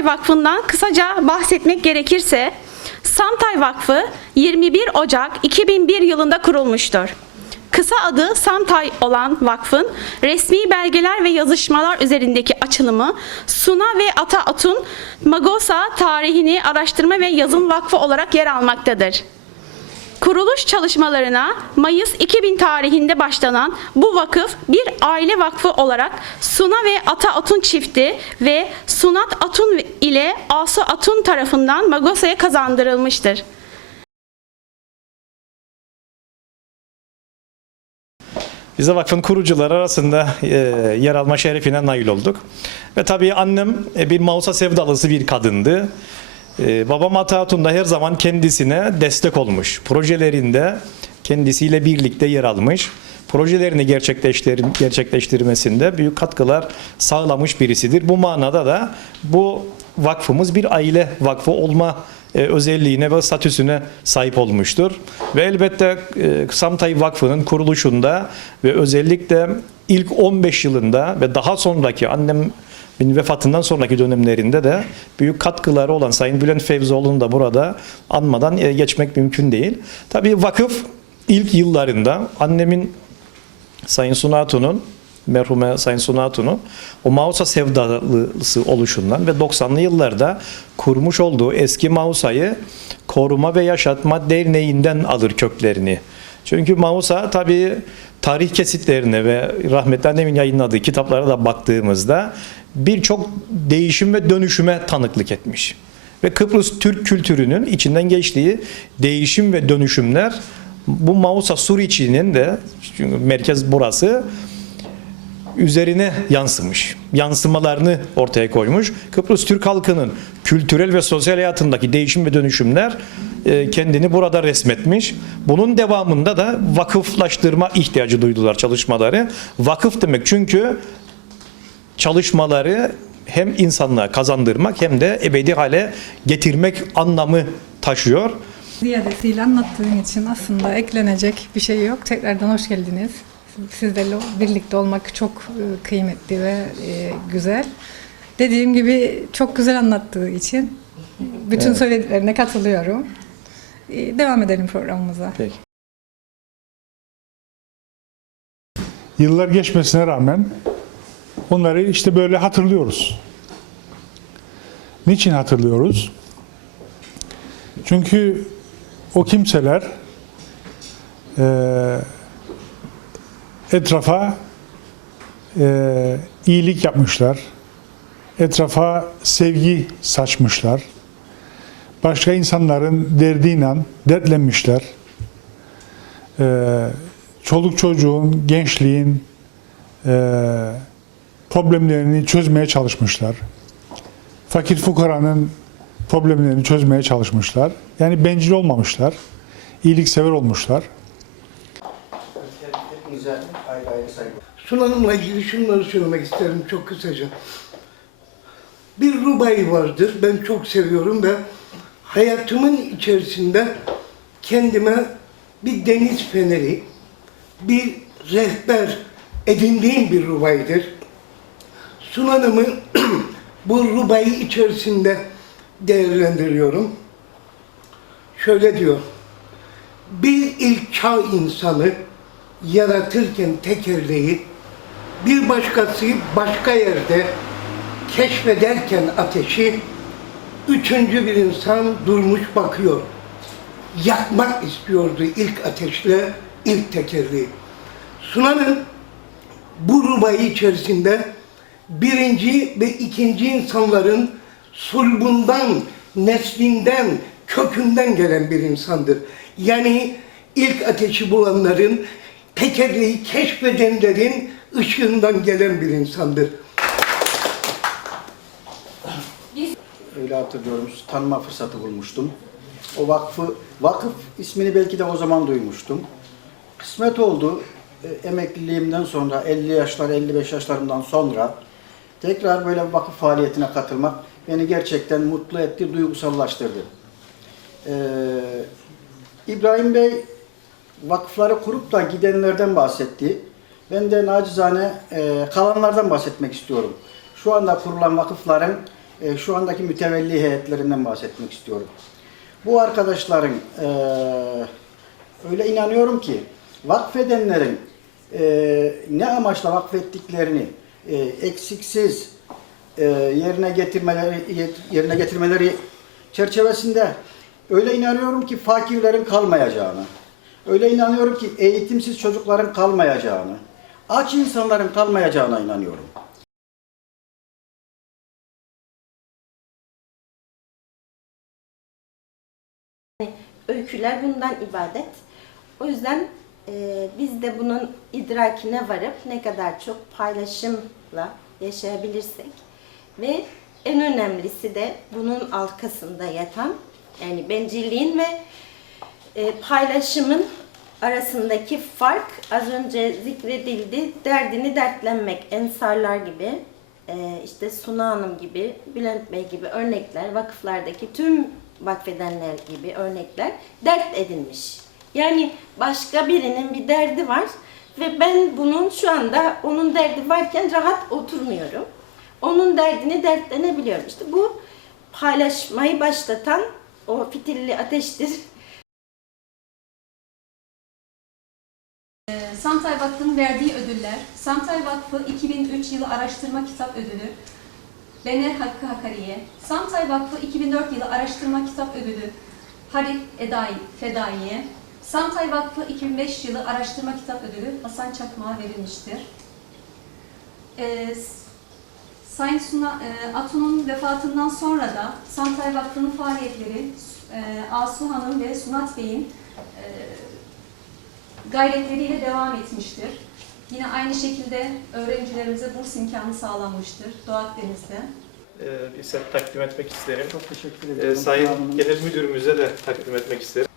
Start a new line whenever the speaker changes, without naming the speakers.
Samtay Vakfı'ndan kısaca bahsetmek gerekirse, Samtay Vakfı 21 Ocak 2001 yılında kurulmuştur. Kısa adı Samtay olan vakfın resmi belgeler ve yazışmalar üzerindeki açılımı Suna ve Ata Atun Magosa tarihini araştırma ve yazım vakfı olarak yer almaktadır. Kuruluş çalışmalarına Mayıs 2000 tarihinde başlanan bu vakıf bir aile vakfı olarak Suna ve Ata Atun çifti ve Sunat Atun ile Asu Atun tarafından Magosa'ya kazandırılmıştır.
Biz de vakfın kurucuları arasında e, yer alma şerefine nail olduk. Ve tabii annem e, bir Mausa sevdalısı bir kadındı. E, babam Ata Hatun da her zaman kendisine destek olmuş. Projelerinde kendisiyle birlikte yer almış. Projelerini gerçekleştir gerçekleştirmesinde büyük katkılar sağlamış birisidir. Bu manada da bu vakfımız bir aile vakfı olma e, özelliğine ve statüsüne sahip olmuştur. Ve elbette e, Samtay Vakfı'nın kuruluşunda ve özellikle ilk 15 yılında ve daha sonraki annem vefatından sonraki dönemlerinde de büyük katkıları olan Sayın Bülent Fevzioğlu'nu da burada anmadan e, geçmek mümkün değil. Tabii vakıf ilk yıllarında annemin Sayın Sunatu'nun merhume Sayın Sunatu'nun o Mausa sevdalısı oluşundan ve 90'lı yıllarda kurmuş olduğu eski Mausa'yı Koruma ve Yaşatma Derneği'nden alır köklerini. Çünkü Mausa tabii tarih kesitlerine ve rahmetli annemin yayınladığı kitaplara da baktığımızda birçok değişim ve dönüşüme tanıklık etmiş. Ve Kıbrıs Türk kültürünün içinden geçtiği değişim ve dönüşümler bu Mausa Suriçi'nin de çünkü merkez burası üzerine yansımış. Yansımalarını ortaya koymuş. Kıbrıs Türk halkının kültürel ve sosyal hayatındaki değişim ve dönüşümler kendini burada resmetmiş. Bunun devamında da vakıflaştırma ihtiyacı duydular çalışmaları. Vakıf demek çünkü çalışmaları hem insanlığa kazandırmak hem de ebedi hale getirmek anlamı taşıyor.
Ziyadesiyle anlattığın için aslında eklenecek bir şey yok. Tekrardan hoş geldiniz. Sizlerle birlikte olmak çok e, kıymetli ve e, güzel. Dediğim gibi çok güzel anlattığı için bütün söylediklerine katılıyorum. E, Devam edelim programımıza.
Peki.
Yıllar geçmesine rağmen onları işte böyle hatırlıyoruz. Niçin hatırlıyoruz? Çünkü o kimseler eee, etrafa eee, iyilik yapmışlar. Etrafa sevgi saçmışlar. Başka insanların derdiyle dertlenmişler. Eee, çoluk çocuğun, gençliğin eee, problemlerini çözmeye çalışmışlar. Fakir fukaranın problemlerini çözmeye çalışmışlar. Yani bencil olmamışlar. iyiliksever olmuşlar.
Sunanımla ilgili şunları söylemek isterim çok kısaca. Bir Rubai vardır. Ben çok seviyorum ve hayatımın içerisinde kendime bir deniz feneri, bir rehber edindiğim bir Rubai'dir. Sunanımı bu Rubai içerisinde değerlendiriyorum. Şöyle diyor. Bir ilk çağ insanı yaratırken tekerleği bir başkası başka yerde keşfederken ateşi üçüncü bir insan durmuş bakıyor. Yakmak istiyordu ilk ateşle ilk tekerleği. Sunan'ın bu rubayı içerisinde birinci ve ikinci insanların sulbundan, neslinden, kökünden gelen bir insandır. Yani ilk ateşi bulanların, tekerleği keşfedenlerin ışığından gelen bir insandır.
Öyle hatırlıyorum. Tanıma fırsatı bulmuştum. O vakfı, vakıf ismini belki de o zaman duymuştum. Kısmet oldu. E, Emekliliğimden sonra 50 yaşlar, 55 yaşlarımdan sonra tekrar böyle bir vakıf faaliyetine katılmak beni gerçekten mutlu etti, duygusallaştırdı. Ee, İbrahim Bey vakıfları kurup da gidenlerden bahsetti. Ben de nacizane e, kalanlardan bahsetmek istiyorum. Şu anda kurulan vakıfların e, şu andaki mütevelli heyetlerinden bahsetmek istiyorum. Bu arkadaşların e, öyle inanıyorum ki vakfedenlerin e, ne amaçla vakfettiklerini e, eksiksiz e, yerine getirmeleri yerine getirmeleri çerçevesinde öyle inanıyorum ki fakirlerin kalmayacağını, öyle inanıyorum ki eğitimsiz çocukların kalmayacağını, aç insanların kalmayacağına inanıyorum.
Öyküler bundan ibadet. O yüzden e, biz de bunun idrakine varıp ne kadar çok paylaşımla yaşayabilirsek ve en önemlisi de bunun arkasında yatan yani bencilliğin ve e, paylaşımın arasındaki fark az önce zikredildi. Derdini dertlenmek, ensarlar gibi, e, işte Suna Hanım gibi, Bülent Bey gibi örnekler, vakıflardaki tüm vakfedenler gibi örnekler dert edinmiş. Yani başka birinin bir derdi var ve ben bunun şu anda onun derdi varken rahat oturmuyorum. Onun derdini dertlenebiliyorum. İşte bu paylaşmayı başlatan o fitilli ateştir.
Santay Vakfı'nın verdiği ödüller, Santay Vakfı 2003 yılı araştırma kitap ödülü, Bener Hakkı Hakariye, Santay Vakfı 2004 yılı araştırma kitap ödülü, Halit Edai Fedaiye, Santay Vakfı 2005 yılı araştırma kitap ödülü Hasan Çakmak'a verilmiştir. Ee, Sayın Suna, e, Atun'un vefatından sonra da Santay Vakfı'nın faaliyetleri e, Asu Hanım ve Sunat Bey'in e, gayretleriyle devam etmiştir. Yine aynı şekilde öğrencilerimize burs imkanı sağlanmıştır Doğu Akdeniz'de.
Ee, bir set takdim etmek isterim.
Çok teşekkür
Ee,
ederim.
Sayın
Hanım.
Genel Müdürümüze de takdim etmek isterim.